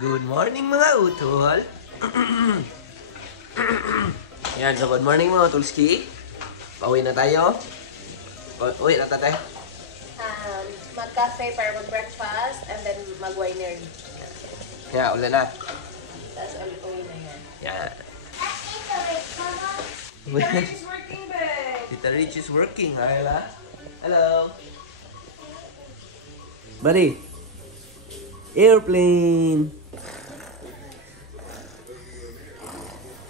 Good morning mga utol. Yan, so good morning mga utolski. Pauwi na tayo. Uwi na tatay. Mag-cafe para mag-breakfast and then mag-winery. Yeah, ulan na. Tapos uwi na yan. Yeah. Tita Rich is working, babe. Tita Rich is working, Ayla. Hello. Buddy. Airplane.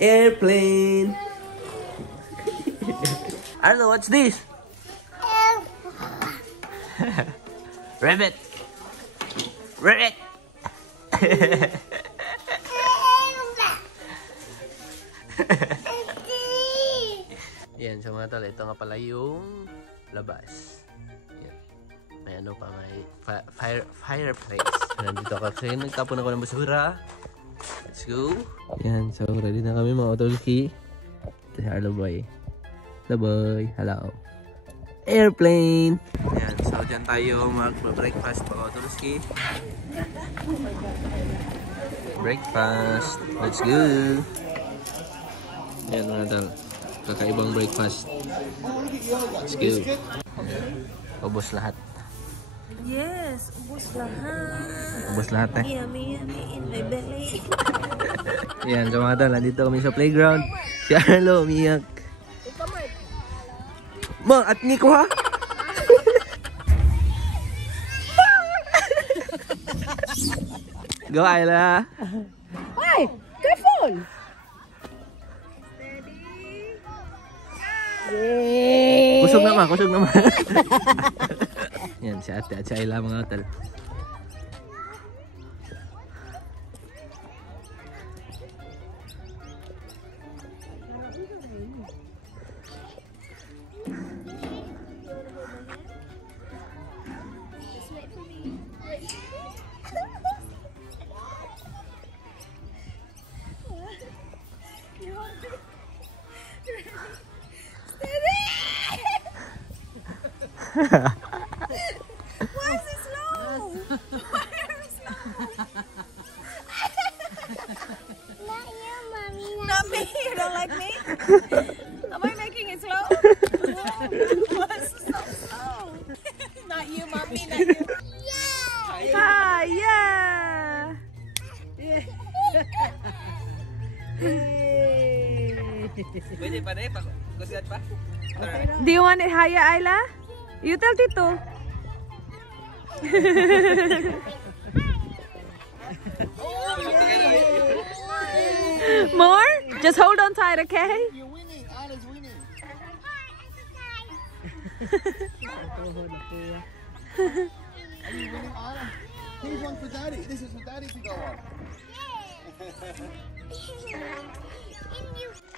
Airplane. Arlo, what's this? Rabbit. Rabbit. Yan, so mga tol, ito nga pala yung labas. Yan. May ano pa, may fireplace. Nandito ako kasi nagtapon ako ng basura. Let's go. Yan, so ready na kami mga utolski. Ito si Arlo boy. Hello boy, hello. Airplane. Yan, so dyan tayo mag-breakfast mga utolski. Breakfast. Let's go. Yan mga tol. Kakaibang breakfast. Let's go. Ubos lahat. Yes, ubos lahat. Ubos lahat eh. Yummy, yummy in my belly. Yan, so mga tol, nandito kami sa playground. Si Arlo, umiyak. Ma, at Nico ha? Go, Ayla. Ay, careful! Yay! Kusog naman, kusog naman. Yan, si ate at si Ayla mga tol. Why is it slow? Why are you slow? Not you, Mommy. Not me. You don't like me? Am I making it slow? Why is it so slow? Not you, Mommy. Not you. Yeah. Hi, yeah. Pwede pa rin, kusigat pa? Do you want it higher, Ayla? You tell Tito. More? Just hold on tight, okay? You're winning. Anna's winning. Are you winning, Anna? Who's one for Daddy? This is for Daddy to go on.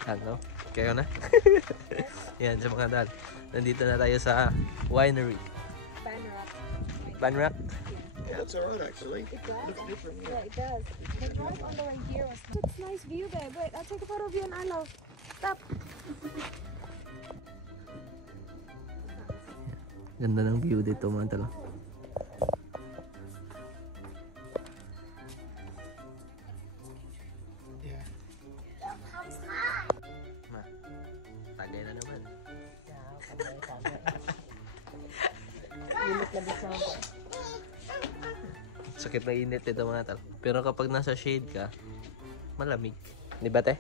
Ano? Kayo na? Yan, sa mga dal. Nandito na tayo sa winery. Banrak. Yeah, that's alright actually. It does. Looks different. Yeah, it does. The drive on the way here was. It's nice view, babe. Wait, I'll take a photo of you and I love. Stop. Ganda ng view dito mga talo. Yeah. Ma, tagay na naman. Sakit na init dito mga talo. Pero kapag nasa shade ka, malamig. Di ba te?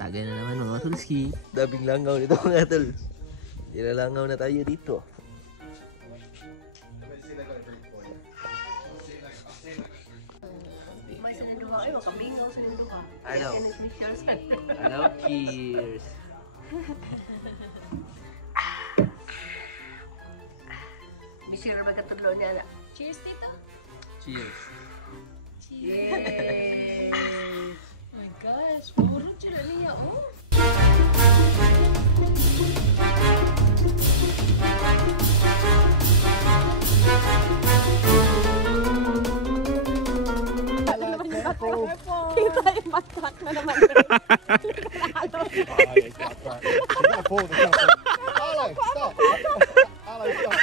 Tagay na naman mga tulski. Daming langaw dito mga tol. Nilalangaw na tayo dito. May sininduha. Ay, makabingaw sininduha. Ano? Ano? Cheers! Bisira ba katulog niya na? Cheers, Tito. Cheers! Yay! Oh my gosh, puro sila niya, oh. Batak na naman. Oh, yeah, got that. You gotta pull the cup. Arlo, stop. Arlo, stop.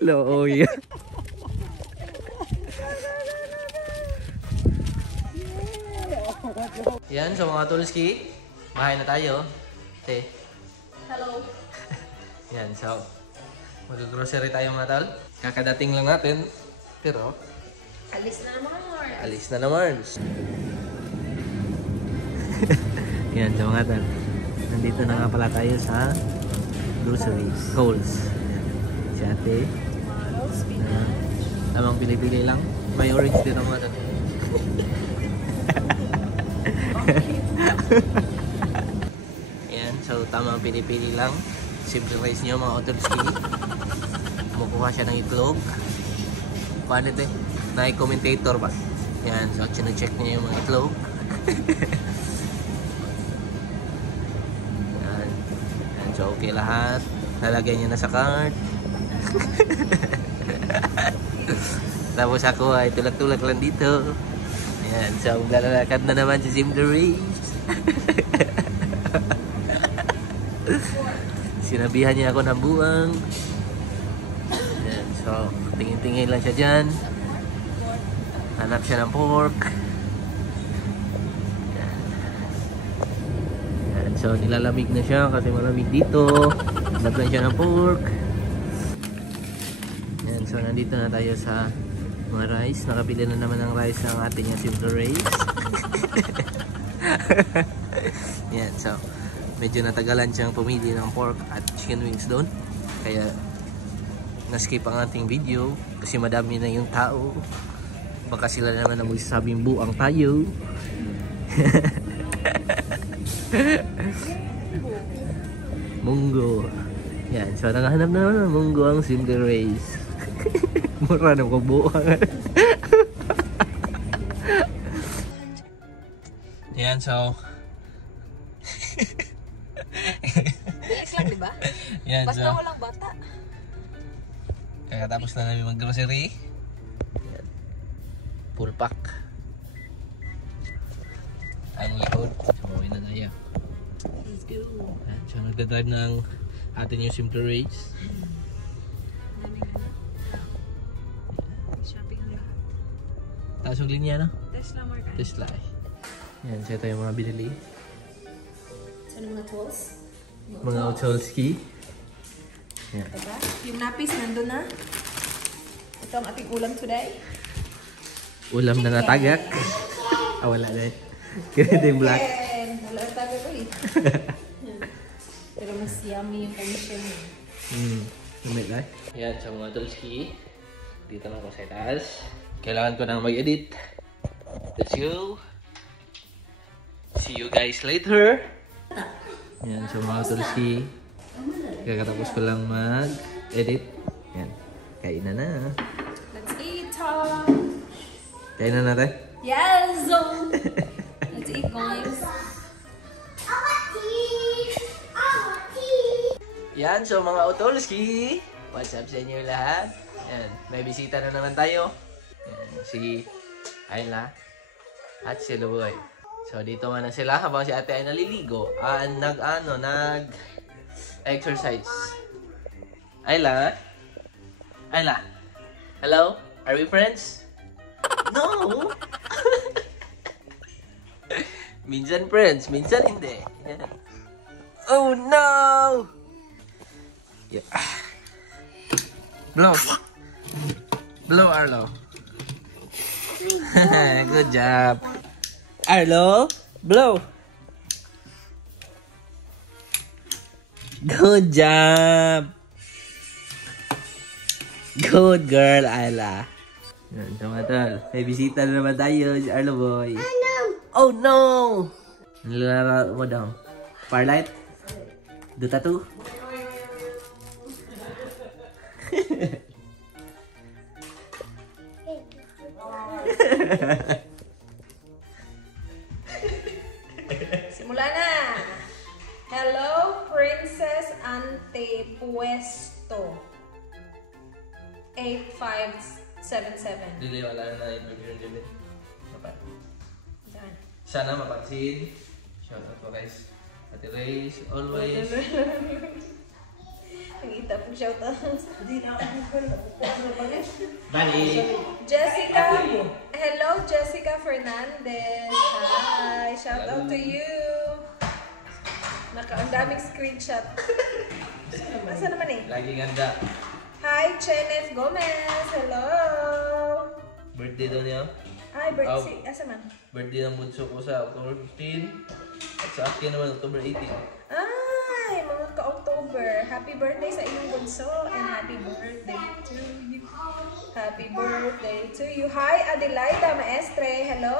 Looy. Yan, so mga tulski, bahay na tayo. Te. Hello. Yan, so mag-grocery tayo mga tol. Kakadating lang natin, pero Alis na naman, Lord. alis na naman. Yan, so mga tol. Nandito na nga pala tayo sa groceries, Coles. Si ate. Tamang pili-pili lang. May orange din ang mga tol. Yan, so tamang pili-pili lang. Simple rice nyo mga otolski. Kumukuha siya ng itlog. Paano ito eh? Nai-commentator ba? Yan, so chine-check niya yung mga itlog. Yan. Yan, so okay lahat. Nalagay niya na sa cart. Tapos ako ay tulak-tulak lang dito. Yan, so lalakad na naman si Simple Race. Sinabihan niya ako ng buwang. Yan, so tingin-tingin lang siya dyan. Hanap siya ng pork. Yan. Yan, so nilalamig na siya kasi malamig dito. Hanap lang siya ng pork. Yan, so nandito na tayo sa mga rice. Nakapili na naman ng rice ng ating Simple Race. Yan, so medyo natagalan siyang pumili ng pork at chicken wings doon. Kaya na-skip ang ating video kasi madami na yung tao. Baka sila naman na magsasabing buang tayo. Munggo. Yan, so nakahanap na naman ng munggo ang Simple Race. Mura na kong buang. Yan, so Bilis lang, di ba? yan, Basta so walang bata. kakatapos na namin mag-grocery. Yan. Full pack. Ang likod. So, mawin na tayo. Let's go. Yan. So, nagdadrive ng atin yung Simple Race. Daming ano. Shopping ang lahat. Taas yung linya, no? Tesla more ka. Tesla. Yan. So, ito yung mga binili. Ano mga tools? Mga Ocholski. Yan. Diba? Yung napis nandun na. Ito ang ating ulam today. Ulam na natagak. Ah, wala na eh. Kaya yung black. And wala na tayo ko eh. Pero mas yummy yung condition eh. Lumit na. Yan, sa mga Ocholski. Dito na ako sa taas. Kailangan ko nang mag-edit. Let's go. See you guys later. Yan, so mga Ocholski. Kakatapos ko lang mag-edit. Yan. Kain na na. Let's eat, Tom! Kain na natin. Yes! Let's eat, guys. Yan, so mga Ocholski. What's up sa inyo lahat? Yan, may bisita na naman tayo. Yan, si Ayla at si Luboy. So dito man na sila habang si ate ay naliligo. Nag-exercise. Ayla? Ayla? Hello? Are we friends? No! Minsan friends, minsan hindi. Yan. Oh no! Yeah. Blow. Blow, Arlo. Good job. Arlo, blow. Good job. Good girl, Ayla. Yan, tumatol. May bisita na naman tayo, si Arlo boy. Oh no! Nilalaro mo daw. Farlight? Dota 2? Simula na! Hello, Princess Antepuesto. 8577. Dili, wala na interview dili. Dapat. Saan? Sana mapansin. Shoutout po guys. Ate Reyes, always. Ang ita pong shoutout. Bali. Jessica. Hello, Jessica Fernandez. Hi. Shoutout to you. Ang daming screenshot. Asa naman eh? Laging handa. Hi, Cheneth Gomez. Hello. Birthday daw niya. Ay, birthday. Asa man? Birthday ng bunso ko sa October 15. At sa akin naman October 18. Ay, mga ka-October. Happy birthday sa iyong bunso and happy birthday to you. Happy birthday to you. Hi, Adelaida Maestre. Hello.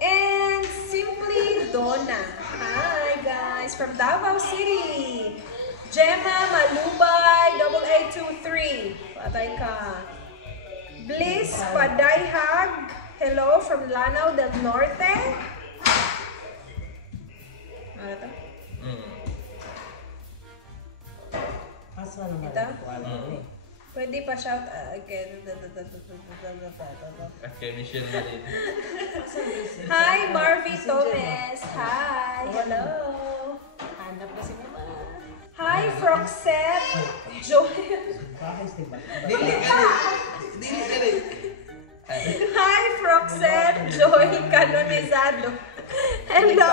And Simply Donna. Hi, guys. From Davao City. Gemma Malubay, 8823. Patay ka. Bliss Padayhag. Hello from Lanao del Norte. Ano to? Ito? Pwede pa shout again. Okay, mission na din. Hi, Marvy Tomes. Hi. Hello. Hanap na si Mama. Hi, Froxette. Joel. Dili. Hi, Froxette. Joy Canonizado. Hello.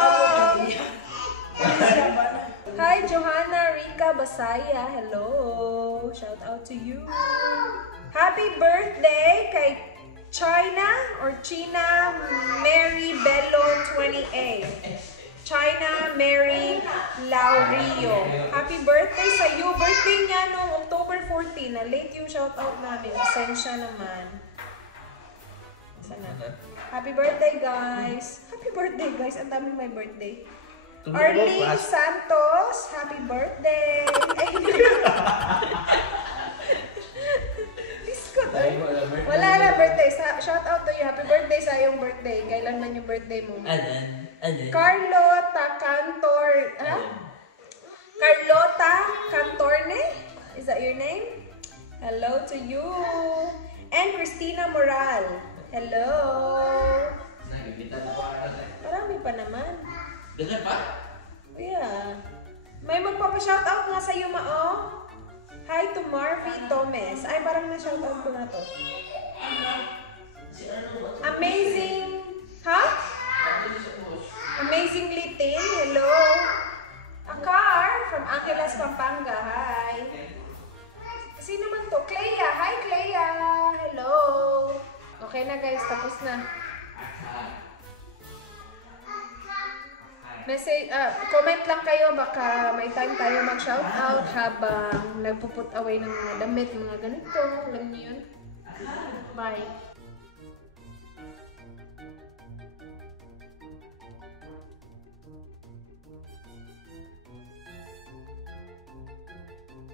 Hi, Johanna Rica Basaya. Hello. Shout out to you. Happy birthday kay China Mary Bello 28. China Mary Laurio. Happy birthday sa iyo. Birthday niya noong October 14. Na late yung shout out namin. Pasensya naman. Sana. Happy birthday, guys. Happy birthday, guys. Ang daming may birthday. Arlene Santos, happy birthday! Biskot, ay. Wala na birthday. Shout out to you. Happy birthday sa iyong birthday. Kailan man yung birthday mo? Carlota Cantor... Ha? Carlota Cantorne? Is that your name? Hello to you. And Christina Moral. Hello. Marami pa naman. Ganyan pa? Yeah. May magpapa-shoutout nga sa'yo, Mao. Hi to Marvy Tomes. Ay, parang na-shoutout ko na to. Amazing. Ha? Amazingly thin. Hello. Akar from Angeles, Pampanga. Hi. Sino man to? Clea. Hi, Clea. Hello. Okay na, guys. Tapos na. Message, comment lang kayo, baka may time tayo mag-shoutout habang nagpuput away ng mga damit, mga ganito. Alam niyo yun? Bye.